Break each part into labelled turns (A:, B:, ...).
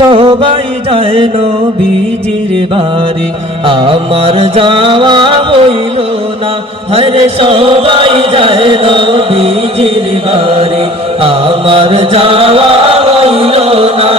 A: সবাই যায় নবীজির বাড়ি। আমার যাওয়া হইল না হরে সবাই যায় নবীজির বাড়ি। আমার যাওয়া হইল না,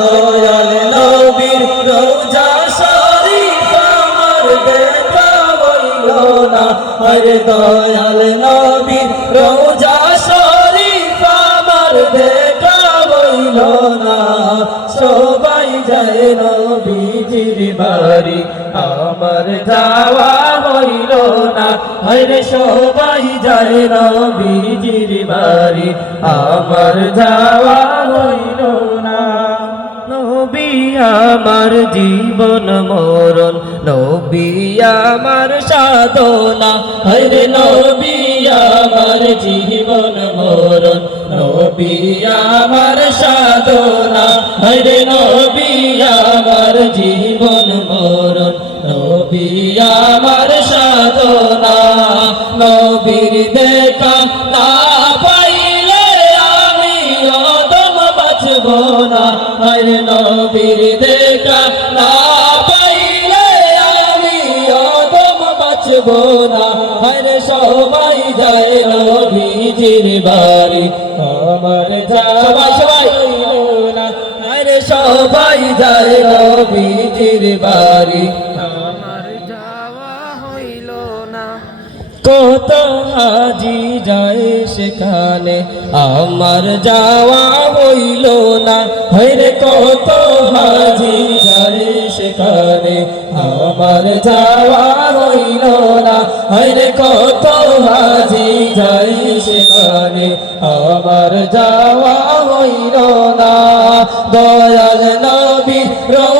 A: দয়াল নবীর রোজা শরীফ আমার দেখা হইল না। হরে দয়াল নবীর রোজা শরীফ আমার না। সবাই যায় নবীজির বাড়ি। আমার যাওয়া হইল না হরে সবাই যায় নবীজির বাড়ি। আমার যাওয়া হইল না। আমার জীবন মরণ, নবী আমার সাধনা। হরে নবী আমার জীবন মরণ, নবী আমার সাধনা। নবী আমার সাধনা, নবীর দেখা না পাইলে আমি অদম বাঁচব না। হরে নবীর দেখা না পাইলে আমি অদম বাঁচব না। হরে সবাই যায় নবীজির বাড়ি। আমার সবাই সবাই সবাই যায় নবীজির বাড়ি। কত হাজি যায় সেখানে? আমার যাওয়া হইল না। হইরে কত হাজি যায় সেখানে? আমার যাওয়া হইল না। হইরে কত হাজি যায় সেখানে? আমার যাওয়া হইল না। দয়াল নবী রোজার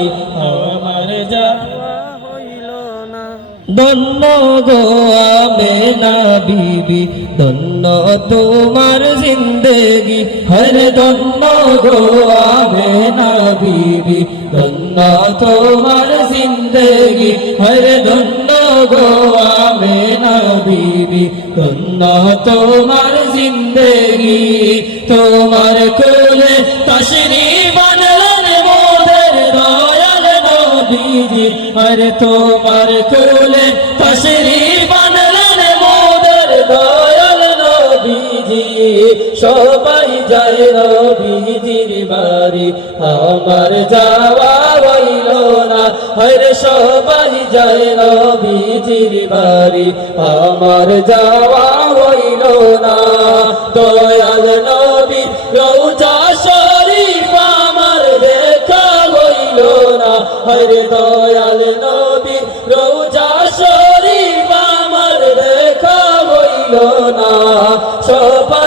A: ধন্য গো আমেনা বিবি, ধন্য তোমার জিন্দেগি। হর ধন্য গো আমেনা বিবি, ধন্য তোমার জিন্দেগি। হর ধন্য গো আমেনা বিবি, ধন্য তোমার জিন্দেগি। তোমার কোলে তশরি যায় বাড়ি। আমার যাওয়া হইল না। হরে সবাই যায় নবীজির বাড়ি। আমার যাওয়া হইল না। দয়াল নবী রৌজা শরীফ আমার দেখা হইল না। হরে দয়াল